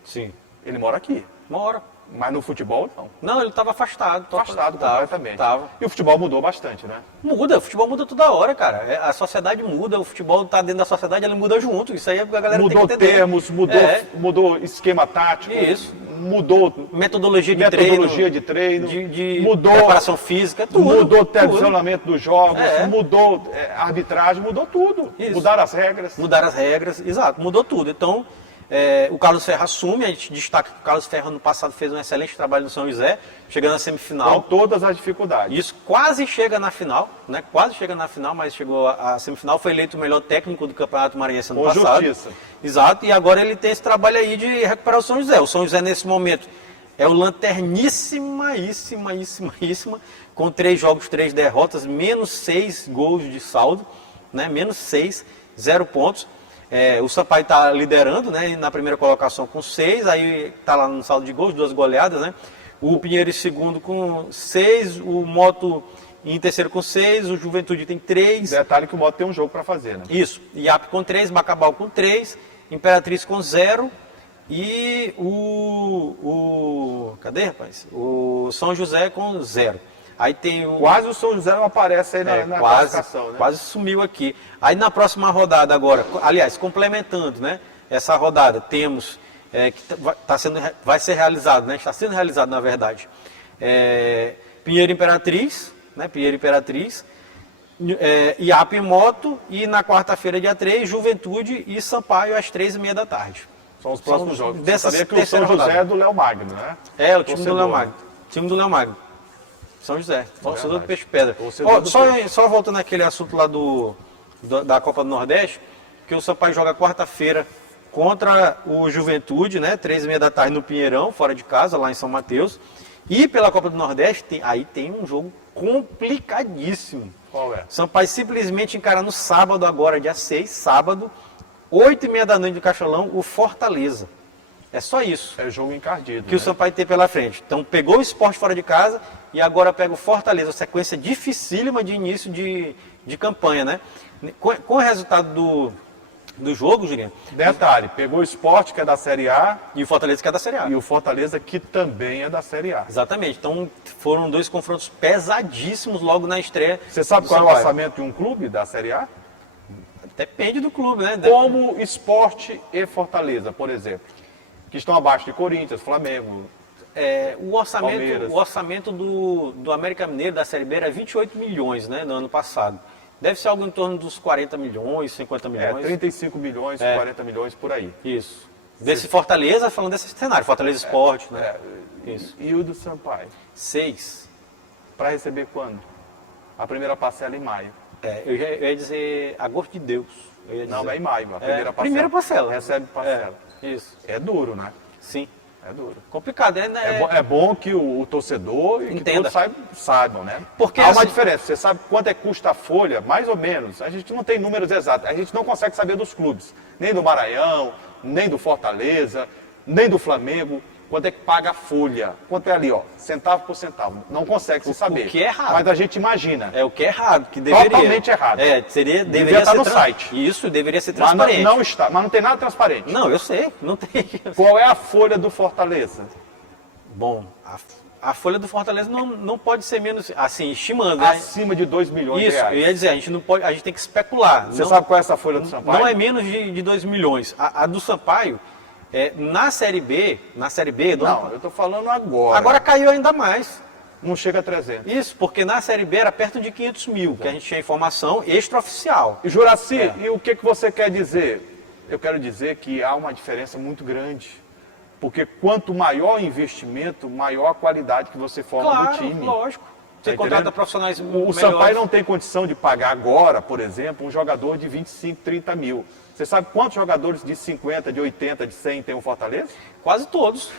Sim. Ele mora aqui. Mora. Mas no futebol, não. Não, ele estava afastado. Completamente. Tava. E o futebol mudou bastante, né? O futebol muda toda hora, cara. A sociedade muda, o futebol está dentro da sociedade, ele muda junto. Isso aí a galera tem que entender. Mudou termos, mudou esquema tático. Isso. Mudou metodologia de treino. Mudou preparação física, tudo. Mudou televisionamento dos jogos, mudou arbitragem, mudou tudo. Isso. Mudaram as regras. Exato. Mudou tudo. Então... o Carlos Ferro assume, a gente destaca que o Carlos Ferro ano passado fez um excelente trabalho no São José, chegando na semifinal. Com todas as dificuldades. Isso, quase chega na final, né? Quase chega na final, mas chegou à semifinal, foi eleito o melhor técnico do Campeonato Maranhense ano passado. Justiça. Exato, e agora ele tem esse trabalho aí de recuperar o São José. O São José nesse momento é o lanterníssima, com 3 jogos, 3 derrotas, menos 6 gols de saldo, né? Menos 6, 0 pontos. O Sampaio está liderando, né? Na primeira colocação com 6, aí está lá no saldo de gols, 2 goleadas, né? O Pinheiro em segundo com 6, o Moto em terceiro com 6, o Juventude tem 3. Detalhe que o Moto tem um jogo para fazer, né? Isso, IAP com 3, Bacabal com 3, Imperatriz com 0 e cadê, rapaz? O São José com 0. Aí tem Quase o São José não aparece aí na classificação, né? Quase sumiu aqui. Aí na próxima rodada agora, aliás, complementando, né? Essa rodada temos vai ser realizado, né? Está sendo realizado, na verdade. Pinheiro Imperatriz, né? Pinheiro Imperatriz, IAP Moto e na quarta-feira, dia 3, Juventude e Sampaio às 3h30 da tarde. São os próximos jogos. Você Dessa sabia que o São José é do Léo Magno, né? O time do Léo Magno. Time do Léo Magno. São José, torcedor do Peixe Pedra. Só voltando àquele assunto lá da Copa do Nordeste, que o Sampaio joga quarta-feira contra o Juventude, né? 3h30 da tarde no Pinheirão, fora de casa, lá em São Mateus. E pela Copa do Nordeste, tem um jogo complicadíssimo. Qual é? Sampaio simplesmente encara no sábado agora, dia 6, sábado, 8h30 da noite do Cacholão, o Fortaleza. É só isso. É jogo encardido. Que o Sampaio tem pela frente. Então pegou o Sport fora de casa e agora pega o Fortaleza. Sequência dificílima de início de campanha, né? Com o resultado do jogo, Juliano. Detalhe, pegou o Sport, que é da Série A. E o Fortaleza, que é da Série A. E o Fortaleza, que também é da Série A. Exatamente. Então foram 2 confrontos pesadíssimos logo na estreia. Você sabe qual é o orçamento de um clube da Série A? Depende do clube, né? Como Sport e Fortaleza, por exemplo, que estão abaixo de Corinthians, Flamengo, o orçamento do América Mineiro, da Série B, era 28 milhões, né, no ano passado. Deve ser algo em torno dos 40 milhões, 50 milhões. 35 milhões, 40 milhões, por aí. Isso. Desse Fortaleza, falando desse cenário, Fortaleza Sport, né? Isso. E o do Sampaio? 6. Para receber quando? A primeira parcela em maio. Eu ia dizer a gosto de Deus. Não, é em maio, a primeira parcela. Primeira parcela. Recebe parcela. Isso. É duro, né? Sim. É duro. Complicado, É bom que o torcedor e que todos saibam, né? Porque há uma diferença. Você sabe quanto é que custa a folha? Mais ou menos. A gente não tem números exatos. A gente não consegue saber dos clubes. Nem do Maranhão, nem do Fortaleza, nem do Flamengo. Quanto é que paga a folha? Quanto é ali, ó? Centavo por centavo. Não consegue se saber. O que é errado. Mas a gente imagina. O que é errado. Que deveria. Totalmente errado. Deveria estar no site. Isso, deveria ser transparente. Mas não está. Mas não tem nada transparente. Não, eu sei. Não tem. Qual é a folha do Fortaleza? Bom, a folha do Fortaleza não pode ser menos, assim, estimando, né? Acima de 2 milhões de reais. Isso, eu ia dizer, a gente tem que especular. Você sabe qual é essa folha do Sampaio? Não é menos de 2 milhões. A do Sampaio, na Série B... Não, eu estou falando agora. Agora caiu ainda mais. Não chega a 300. Isso, porque na Série B era perto de 500 mil, que a gente tinha informação extraoficial. E Juraci, e o que você quer dizer? Eu quero dizer que há uma diferença muito grande. Porque quanto maior o investimento, maior a qualidade que você forma no time. Lógico. Você contrata profissionais O Sampaio não tem condição de pagar agora, por exemplo, um jogador de 25, 30 mil. Você sabe quantos jogadores de 50, de 80, de 100 tem o Fortaleza? Quase todos.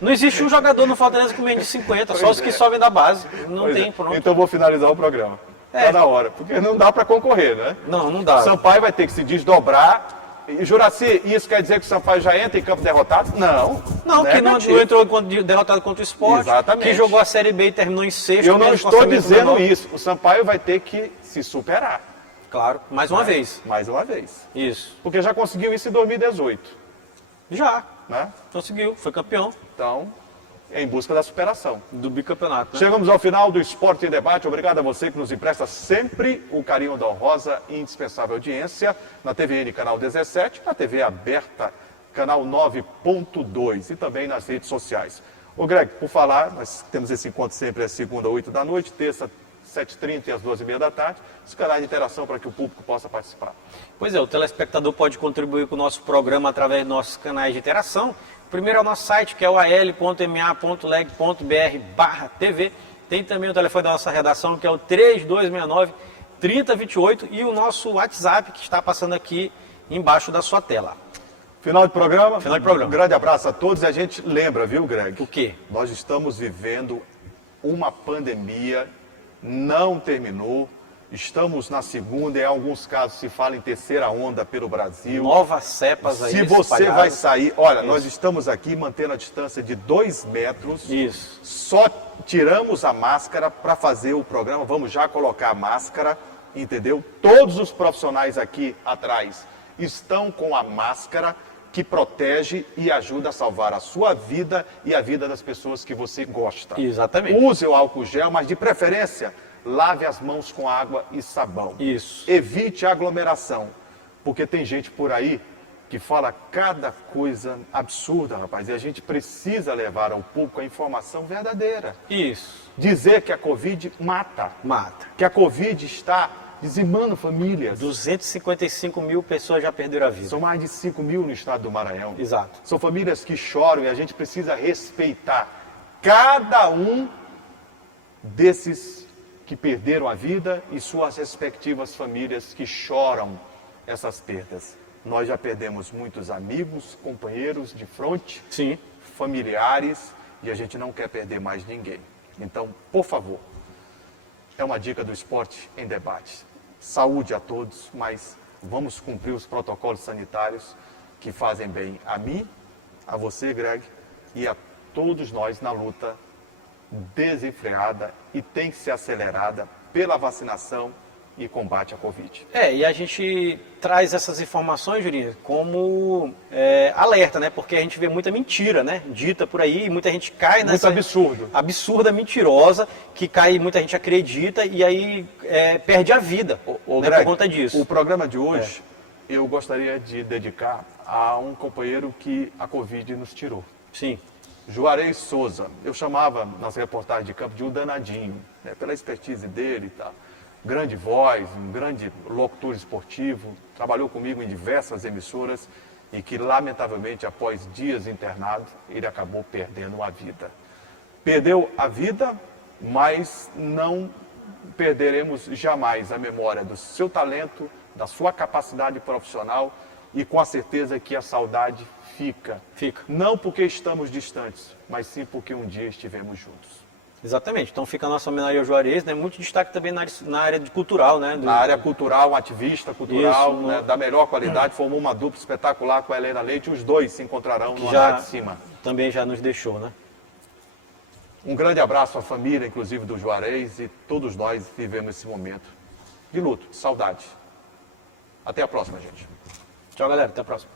Não existe um jogador no Fortaleza com menos de 50, só os que sobem da base. Não tem, pronto. Então vou finalizar o programa. Tá na hora, porque não dá para concorrer, né? Não dá. O Sampaio vai ter que se desdobrar. E Juraci, isso quer dizer que o Sampaio já entra em campo derrotado? Não. Que não entrou derrotado contra o Sport. Exatamente. Que jogou a Série B e terminou em sexto. Eu não estou dizendo isso. O Sampaio vai ter que se superar. Claro, mais uma vez. Mais uma vez. Isso. Porque já conseguiu isso em 2018. Já. Né? Conseguiu, foi campeão. Então, em busca da superação. Do bicampeonato. Né? Chegamos ao final do Esporte em Debate. Obrigado a você que nos empresta sempre o carinho da honrosa e indispensável audiência na TVN Canal 17, na TV aberta, Canal 9.2 e também nas redes sociais. Ô Greg, por falar, nós temos esse encontro sempre às segunda, 8 da noite, terça, 7h30 e às 2h30 da tarde, os canais de interação para que o público possa participar. Pois é, o telespectador pode contribuir com o nosso programa através dos nossos canais de interação. Primeiro é o nosso site, que é o al.ma.leg.br/TV. Tem também o telefone da nossa redação, que é o 3269-3028 e o nosso WhatsApp, que está passando aqui embaixo da sua tela. Final de programa? Final de programa. Um grande abraço a todos e a gente lembra, viu, Greg? O quê? Nós estamos vivendo uma pandemia, não terminou, estamos na segunda, em alguns casos se fala em terceira onda pelo Brasil. Novas cepas aí. Se você espalhadas. vai sair, olha, Isso. nós estamos aqui mantendo a distância de 2 metros. Isso. Só tiramos a máscara para fazer o programa, vamos já colocar a máscara, entendeu? Todos os profissionais aqui atrás estão com a máscara que protege e ajuda a salvar a sua vida e a vida das pessoas que você gosta. Exatamente. Use o álcool gel, mas de preferência, lave as mãos com água e sabão. Isso. Evite a aglomeração, porque tem gente por aí que fala cada coisa absurda, rapaz, e a gente precisa levar ao público a informação verdadeira. Isso. Dizer que a Covid mata, Mata. que a Covid está dizimando famílias. 255 mil pessoas já perderam a vida. São mais de 5 mil no estado do Maranhão. Exato. São famílias que choram e a gente precisa respeitar cada um desses que perderam a vida e suas respectivas famílias que choram essas perdas. Nós já perdemos muitos amigos, companheiros de fronte, Sim. familiares, e a gente não quer perder mais ninguém. Então, por favor, é uma dica do Esporte em Debate. Saúde a todos, mas vamos cumprir os protocolos sanitários que fazem bem a mim, a você, Greg, e a todos nós na luta desenfreada e tem que ser acelerada pela vacinação e combate à Covid. E a gente traz essas informações, Jurinho, como alerta, né? Porque a gente vê muita mentira, né? Dita por aí, e muita gente cai nessa... Muito absurdo. Absurda, mentirosa, que cai, muita gente acredita e aí perde a vida, né, Greg, por conta disso. O programa de hoje, eu gostaria de dedicar a um companheiro que a Covid nos tirou. Sim. Juarez Souza. Eu chamava nas reportagens de campo de um danadinho, né, pela expertise dele e tal. Grande voz, um grande locutor esportivo, trabalhou comigo em diversas emissoras e que, lamentavelmente, após dias internado, ele acabou perdendo a vida. Perdeu a vida, mas não perderemos jamais a memória do seu talento, da sua capacidade profissional e com a certeza que a saudade fica. Fica. Não porque estamos distantes, mas sim porque um dia estivemos juntos. Exatamente. Então fica a nossa homenagem ao Juarez, né? Muito destaque também na área cultural, né? Na área cultural, um ativista cultural, Isso, né, da melhor qualidade, formou uma dupla espetacular com a Helena Leite. Os dois se encontrarão no andar de cima. Também já nos deixou, né? Um grande abraço à família, inclusive do Juarez, e todos nós vivemos esse momento de luto, de saudade. Até a próxima, gente. Tchau, galera. Até a próxima.